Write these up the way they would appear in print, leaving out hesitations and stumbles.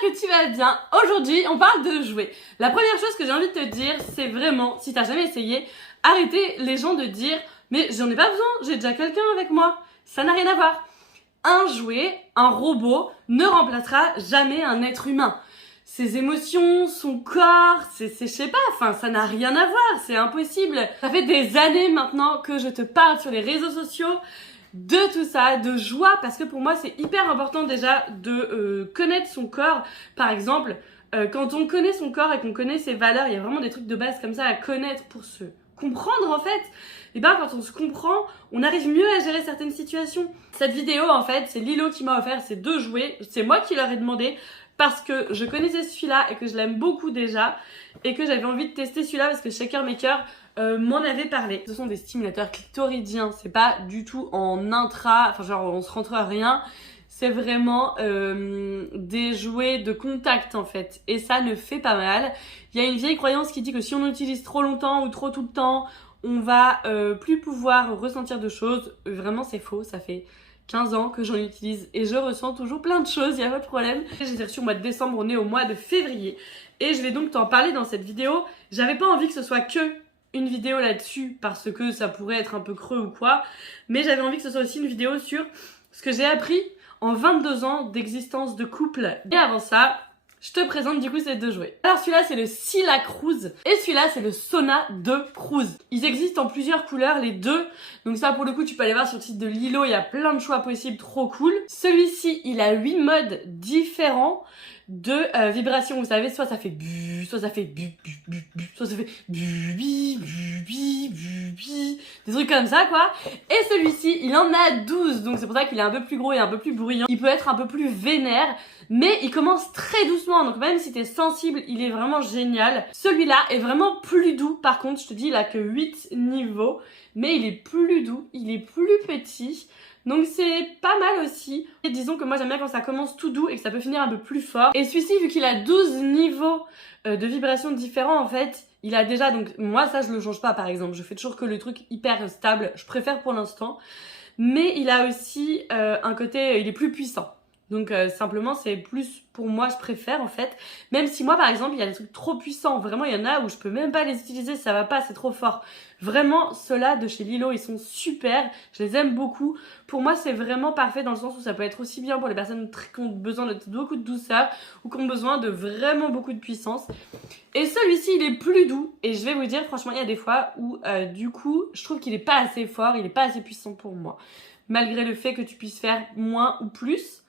que tu vas bien. Aujourd'hui, on parle de jouets. La première chose que j'ai envie de te dire, c'est vraiment, si t'as jamais essayé, arrêtez les gens de dire « Mais j'en ai pas besoin, j'ai déjà quelqu'un avec moi ». Ça n'a rien à voir. Un jouet, un robot, ne remplacera jamais un être humain. Ses émotions, son corps, je sais pas, enfin ça n'a rien à voir, c'est impossible. Ça fait des années maintenant que je te parle sur les réseaux sociaux de tout ça, de joie, parce que pour moi c'est hyper important déjà de connaître son corps. Par exemple, quand on connaît son corps et qu'on connaît ses valeurs, il y a vraiment des trucs de base comme ça à connaître pour se comprendre en fait. Et ben quand on se comprend, on arrive mieux à gérer certaines situations. Cette vidéo en fait, c'est Lilo qui m'a offert ces deux jouets, c'est moi qui leur ai demandé parce que je connaissais celui-là et que je l'aime beaucoup déjà et que j'avais envie de tester celui-là parce que Shaker Maker m'en avait parlé. Ce sont des stimulateurs clitoridiens, c'est pas du tout en intra, enfin genre on se rentre à rien, c'est vraiment des jouets de contact en fait et ça ne fait pas mal. Il y a une vieille croyance qui dit que si on utilise trop longtemps ou trop tout le temps, on va plus pouvoir ressentir de choses. Vraiment c'est faux, ça fait 15 ans que j'en utilise et je ressens toujours plein de choses, il n'y a pas de problème. J'ai reçu au mois de décembre, on est au mois de février et je vais donc t'en parler dans cette vidéo. J'avais pas envie que ce soit que une vidéo là-dessus parce que ça pourrait être un peu creux ou quoi, mais j'avais envie que ce soit aussi une vidéo sur ce que j'ai appris en 22 ans d'existence de couple. Et avant ça, je te présente du coup ces deux jouets. Alors celui-là c'est le Scylla Cruise et celui-là c'est le Sona 2 Cruise. Ils existent en plusieurs couleurs les deux, donc ça pour le coup tu peux aller voir sur le site de Lilo, il y a plein de choix possibles, trop cool. Celui-ci il a 8 modes différents de vibrations, vous savez, soit ça fait bu, soit ça fait bu, soit ça fait bu, des trucs comme ça quoi. Et celui-ci il en a 12, donc c'est pour ça qu'il est un peu plus gros et un peu plus bruyant. Il peut être un peu plus vénère, mais il commence très doucement, donc même si t'es sensible, il est vraiment génial. Celui-là est vraiment plus doux, par contre, je te dis, il a que 8 niveaux, mais il est plus doux, il est plus petit, donc c'est pas mal aussi. Et disons que moi j'aime bien quand ça commence tout doux et que ça peut finir un peu plus fort. Et celui-ci, vu qu'il a 12 niveaux de vibrations différents, en fait, il a déjà, donc moi ça je le change pas par exemple, je fais toujours que le truc hyper stable, je préfère pour l'instant, mais il a aussi un côté, il est plus puissant. Donc simplement c'est plus pour moi je préfère en fait. Même si moi par exemple il y a des trucs trop puissants, vraiment il y en a où je peux même pas les utiliser, ça va pas, c'est trop fort. Vraiment ceux-là de chez Lilo ils sont super, je les aime beaucoup. Pour moi c'est vraiment parfait dans le sens où ça peut être aussi bien pour les personnes qui ont besoin de beaucoup de douceur ou qui ont besoin de vraiment beaucoup de puissance. Et celui-ci il est plus doux et je vais vous dire franchement il y a des fois où du coup je trouve qu'il est pas assez fort, il est pas assez puissant pour moi. Malgré le fait que tu puisses faire moins ou plus,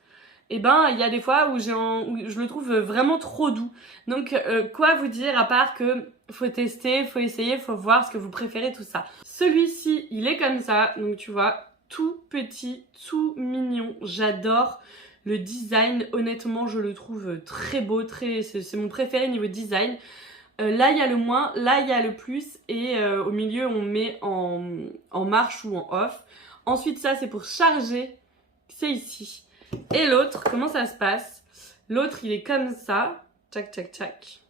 et ben il y a des fois où je le trouve vraiment trop doux. Donc quoi vous dire à part que faut tester, faut essayer, faut voir ce que vous préférez, tout ça. Celui-ci il est comme ça, donc tu vois, tout petit, tout mignon, j'adore le design, honnêtement je le trouve très beau, c'est mon préféré niveau design. Là il y a le moins, là il y a le plus et au milieu on met en marche ou en off. Ensuite ça c'est pour charger, c'est ici. Et l'autre, comment ça se passe? L'autre, il est comme ça. Tchac, tchac, tchac.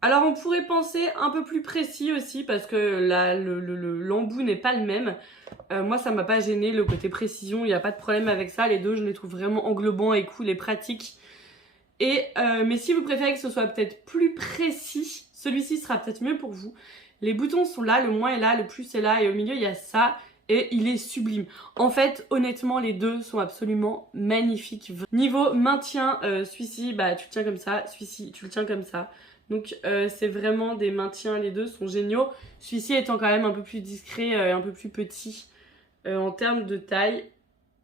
Alors, on pourrait penser un peu plus précis aussi parce que l'embout n'est pas le même. Moi, ça m'a pas gêné le côté précision. Il n'y a pas de problème avec ça. Les deux, je les trouve vraiment englobants et cool et pratiques. Mais si vous préférez que ce soit peut-être plus précis, celui-ci sera peut-être mieux pour vous. Les boutons sont là, le moins est là, le plus est là. Et au milieu, il y a ça. Et il est sublime. En fait, honnêtement, les deux sont absolument magnifiques. Niveau maintien, celui-ci, bah tu le tiens comme ça. Celui-ci, tu le tiens comme ça. Donc c'est vraiment des maintiens, les deux sont géniaux. Celui-ci étant quand même un peu plus discret, un peu plus petit en termes de taille.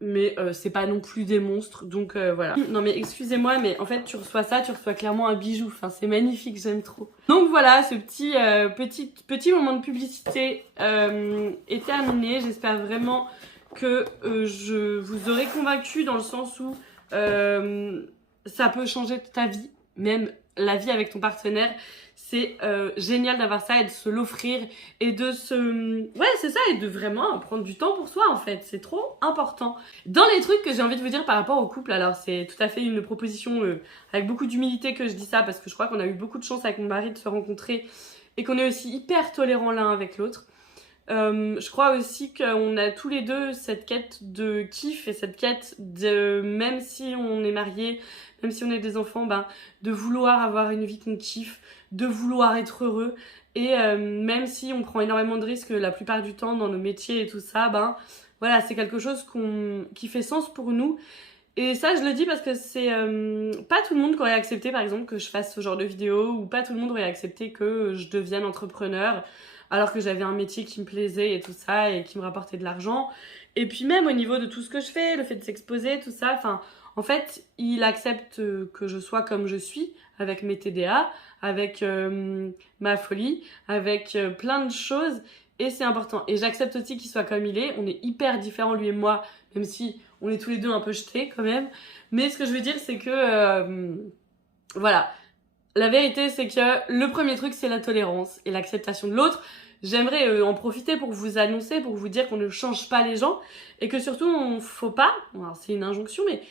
Mais c'est pas non plus des monstres, donc voilà. Non mais excusez-moi, mais en fait tu reçois ça, tu reçois clairement un bijou. Enfin c'est magnifique, j'aime trop. Donc voilà, ce petit moment de publicité est terminé. J'espère vraiment que je vous aurai convaincu dans le sens où ça peut changer ta vie, même la vie avec ton partenaire. C'est génial d'avoir ça et de se l'offrir et de se... Ouais, c'est ça, et de vraiment prendre du temps pour soi en fait. C'est trop important. Dans les trucs que j'ai envie de vous dire par rapport au couple, alors c'est tout à fait une proposition avec beaucoup d'humilité que je dis ça parce que je crois qu'on a eu beaucoup de chance avec mon mari de se rencontrer et qu'on est aussi hyper tolérants l'un avec l'autre. Je crois aussi qu'on a tous les deux cette quête de kiff et cette quête de, même si on est mariés, même si on a des enfants, de vouloir avoir une vie qu'on kiffe, de vouloir être heureux. Et même si on prend énormément de risques la plupart du temps dans nos métiers et tout ça, voilà, c'est quelque chose qui fait sens pour nous. Et ça, je le dis parce que c'est pas tout le monde qui aurait accepté, par exemple, que je fasse ce genre de vidéo, ou pas tout le monde aurait accepté que je devienne entrepreneur, alors que j'avais un métier qui me plaisait et tout ça, et qui me rapportait de l'argent. Et puis même au niveau de tout ce que je fais, le fait de s'exposer, tout ça, en fait, il accepte que je sois comme je suis, avec mes TDA, avec ma folie, avec plein de choses, et c'est important. Et j'accepte aussi qu'il soit comme il est. On est hyper différents, lui et moi, même si on est tous les deux un peu jetés quand même. Mais ce que je veux dire, c'est que, voilà, la vérité, c'est que le premier truc, c'est la tolérance et l'acceptation de l'autre. J'aimerais en profiter pour vous annoncer, pour vous dire qu'on ne change pas les gens, et que surtout, on faut pas, alors c'est une injonction, mais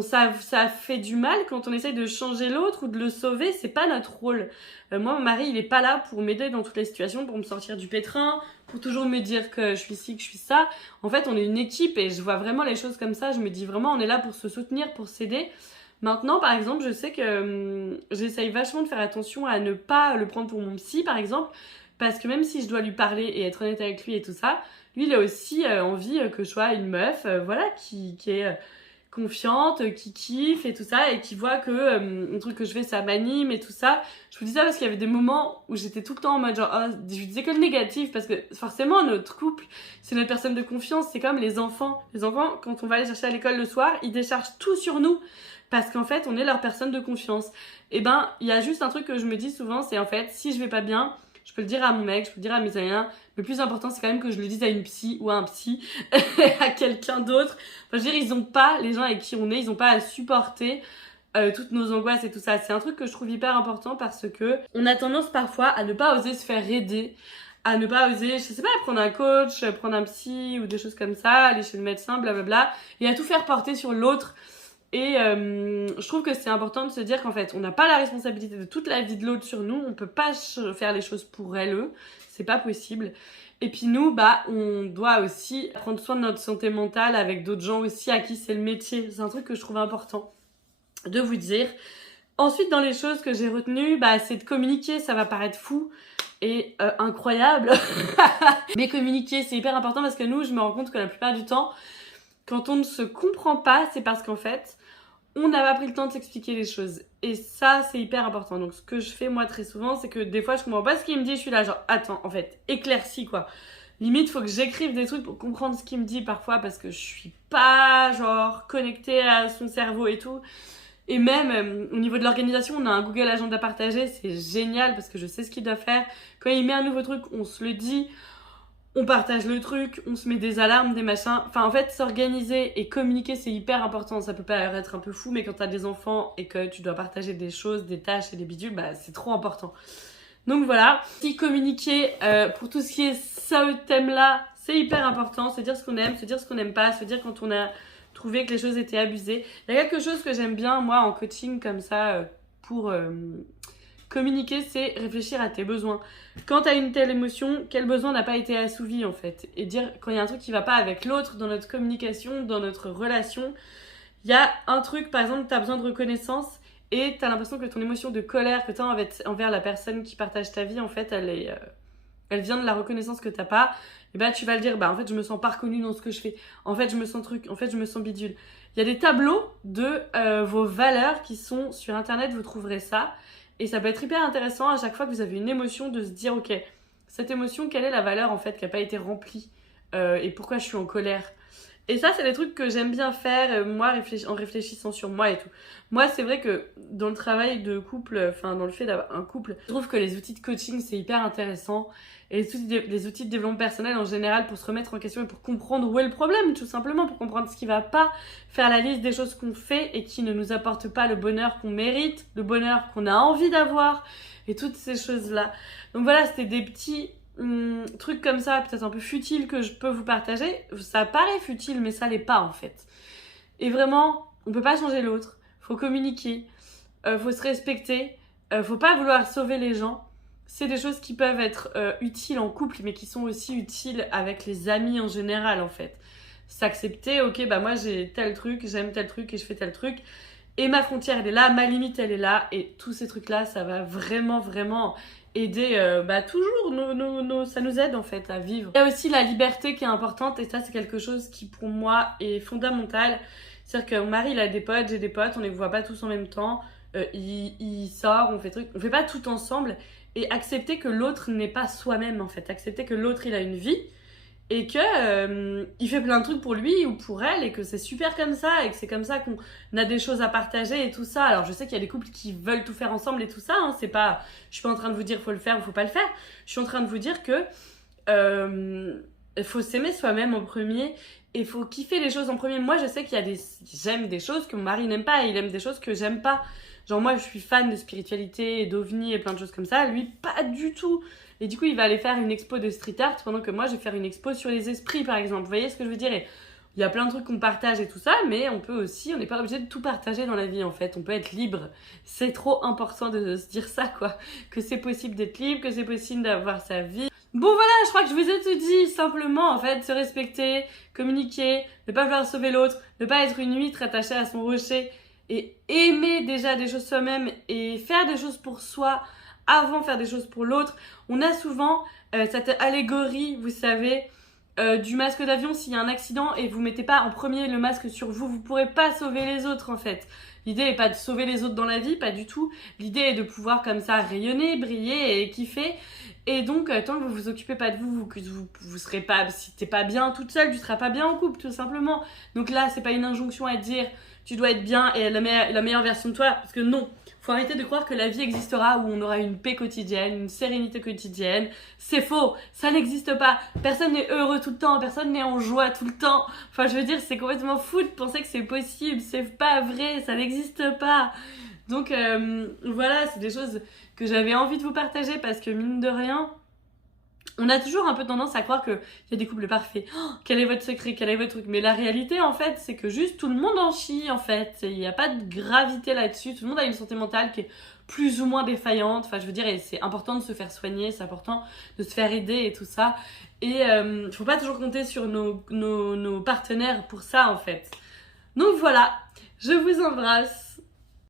ça fait du mal quand on essaye de changer l'autre ou de le sauver, c'est pas notre rôle. Moi, mon mari, il est pas là pour m'aider dans toutes les situations, pour me sortir du pétrin, pour toujours me dire que je suis ci, que je suis ça. En fait, on est une équipe et je vois vraiment les choses comme ça. Je me dis vraiment, on est là pour se soutenir, pour s'aider. Maintenant, par exemple, je sais que j'essaye vachement de faire attention à ne pas le prendre pour mon psy, par exemple, parce que même si je dois lui parler et être honnête avec lui et tout ça, lui, il a aussi envie que je sois une meuf, voilà, qui est confiante, qui kiffe et tout ça, et qui voit que le truc que je fais, ça m'anime et tout ça. Je vous dis ça parce qu'il y avait des moments où j'étais tout le temps en mode genre, oh, je disais que le négatif, parce que forcément, notre couple, c'est notre personne de confiance. C'est comme les enfants. Les enfants, quand on va les chercher à l'école le soir, ils déchargent tout sur nous, parce qu'en fait, on est leur personne de confiance. Et il y a juste un truc que je me dis souvent, c'est en fait, si je vais pas bien, je peux le dire à mon mec, je peux le dire à mes amis. Le plus important, c'est quand même que je le dise à une psy ou à un psy, à quelqu'un d'autre. Enfin, je veux dire, ils ont pas, les gens avec qui on est, ils ont pas à supporter toutes nos angoisses et tout ça. C'est un truc que je trouve hyper important parce que on a tendance parfois à ne pas oser se faire aider, à ne pas oser, je sais pas, prendre un coach, prendre un psy ou des choses comme ça, aller chez le médecin, blablabla, et à tout faire porter sur l'autre. Et je trouve que c'est important de se dire qu'en fait, on n'a pas la responsabilité de toute la vie de l'autre sur nous, on peut pas faire les choses pour elle, eux, c'est pas possible. Et puis nous, on doit aussi prendre soin de notre santé mentale avec d'autres gens aussi à qui c'est le métier. C'est un truc que je trouve important de vous dire. Ensuite, dans les choses que j'ai retenues, c'est de communiquer, ça va paraître fou et incroyable. Mais communiquer, c'est hyper important parce que nous, je me rends compte que la plupart du temps, quand on ne se comprend pas, c'est parce qu'en fait, on n'a pas pris le temps de s'expliquer les choses. Et ça, c'est hyper important. Donc, ce que je fais, moi, très souvent, c'est que des fois, je comprends pas ce qu'il me dit. Je suis là, genre, attends, en fait, éclaircis, quoi. Limite, faut que j'écrive des trucs pour comprendre ce qu'il me dit parfois parce que je suis pas, genre, connectée à son cerveau et tout. Et même, au niveau de l'organisation, on a un Google Agenda partagé. C'est génial parce que je sais ce qu'il doit faire. Quand il met un nouveau truc, on se le dit. On partage le truc, on se met des alarmes, des machins. Enfin, en fait, s'organiser et communiquer, c'est hyper important. Ça peut paraître un peu fou, mais quand t'as des enfants et que tu dois partager des choses, des tâches et des bidules, c'est trop important. Donc voilà. Si communiquer pour tout ce qui est ce thème-là, c'est hyper important. Se dire ce qu'on aime, se dire ce qu'on n'aime pas, se dire quand on a trouvé que les choses étaient abusées. Il y a quelque chose que j'aime bien, moi, en coaching comme ça, pour communiquer, c'est réfléchir à tes besoins. Quand tu as une telle émotion, quel besoin n'a pas été assouvi en fait? Et dire quand il y a un truc qui va pas avec l'autre dans notre communication, dans notre relation, il y a un truc, par exemple, tu as besoin de reconnaissance et tu as l'impression que ton émotion de colère que tu as envers la personne qui partage ta vie, en fait, elle vient de la reconnaissance que tu n'as pas. Et tu vas le dire, en fait, je me sens pas reconnue dans ce que je fais. En fait, je me sens truc. En fait, je me sens bidule. Il y a des tableaux de vos valeurs qui sont sur Internet, vous trouverez ça. Et ça peut être hyper intéressant à chaque fois que vous avez une émotion de se dire, ok, cette émotion, quelle est la valeur en fait qui n'a pas été remplie et pourquoi je suis en colère. Et ça, c'est des trucs que j'aime bien faire, moi, en réfléchissant sur moi et tout. Moi, c'est vrai que dans le travail de couple, dans le fait d'avoir un couple, je trouve que les outils de coaching, c'est hyper intéressant. Et les outils de développement personnel en général pour se remettre en question et pour comprendre où est le problème, tout simplement, pour comprendre ce qui va pas, faire la liste des choses qu'on fait et qui ne nous apportent pas le bonheur qu'on mérite, le bonheur qu'on a envie d'avoir et toutes ces choses-là. Donc voilà, c'était des petits trucs comme ça, peut-être un peu futiles que je peux vous partager. Ça paraît futile, mais ça l'est pas en fait. Et vraiment, on peut pas changer l'autre, faut communiquer, faut se respecter, faut pas vouloir sauver les gens. C'est des choses qui peuvent être utiles en couple, mais qui sont aussi utiles avec les amis en général, en fait. S'accepter, ok, moi j'ai tel truc, j'aime tel truc et je fais tel truc. et ma frontière elle est là, ma limite elle est là, et tous ces trucs là ça va vraiment aider toujours ça nous aide en fait à vivre. Il y a aussi la liberté qui est importante, et ça c'est quelque chose qui pour moi est fondamental. C'est-à-dire que mon mari il a des potes, j'ai des potes, on les voit pas tous en même temps, il sort, on fait pas tout ensemble, et accepter que l'autre n'est pas soi-même en fait, accepter que l'autre il a une vie et que il fait plein de trucs pour lui ou pour elle, et que c'est super comme ça, et que c'est comme ça qu'on a des choses à partager et tout ça. Alors je sais qu'il y a des couples qui veulent tout faire ensemble et tout ça, hein, c'est pas, je suis pas en train de vous dire faut le faire ou faut pas le faire, je suis en train de vous dire que faut s'aimer soi-même en premier, et faut kiffer les choses en premier. Moi je sais qu'il y a j'aime des choses que mon mari n'aime pas, et il aime des choses que j'aime pas. Genre moi je suis fan de spiritualité et d'ovnis et plein de choses comme ça, lui pas du tout. Et du coup il va aller faire une expo de street art pendant que moi je vais faire une expo sur les esprits par exemple. Vous voyez ce que je veux dire? Et il y a plein de trucs qu'on partage et tout ça, mais on peut aussi, on n'est pas obligé de tout partager dans la vie en fait. On peut être libre. C'est trop important de se dire ça quoi. Que c'est possible d'être libre, que c'est possible d'avoir sa vie. Bon voilà, je crois que je vous ai tout dit. Simplement en fait, se respecter, communiquer, ne pas vouloir sauver l'autre, ne pas être une huître attachée à son rocher, et aimer déjà des choses soi-même et faire des choses pour soi avant de faire des choses pour l'autre. On a souvent cette allégorie, vous savez, du masque d'avion. S'il y a un accident et vous mettez pas en premier le masque sur vous, vous pourrez pas sauver les autres en fait. L'idée est pas de sauver les autres dans la vie, pas du tout. L'idée est de pouvoir comme ça rayonner, briller et kiffer. Et donc tant que vous vous occupez pas de vous, que vous serez pas, si t'es pas bien toute seule, tu seras pas bien en couple tout simplement. Donc là c'est pas une injonction à dire tu dois être bien et la meilleure version de toi, parce que non. Faut arrêter de croire que la vie existera où on aura une paix quotidienne, une sérénité quotidienne. C'est faux, ça n'existe pas. Personne n'est heureux tout le temps, personne n'est en joie tout le temps. Enfin, je veux dire, c'est complètement fou de penser que c'est possible. C'est pas vrai, ça n'existe pas. Donc voilà, c'est des choses que j'avais envie de vous partager, parce que mine de rien, on a toujours un peu tendance à croire qu'il y a des couples parfaits. Oh, quel est votre secret? Quel est votre truc? Mais la réalité, en fait, c'est que juste tout le monde en chie, en fait. Il n'y a pas de gravité là-dessus. Tout le monde a une santé mentale qui est plus ou moins défaillante. Enfin, je veux dire, et c'est important de se faire soigner, c'est important de se faire aider et tout ça. Et faut pas toujours compter sur nos partenaires pour ça, en fait. Donc voilà, je vous embrasse.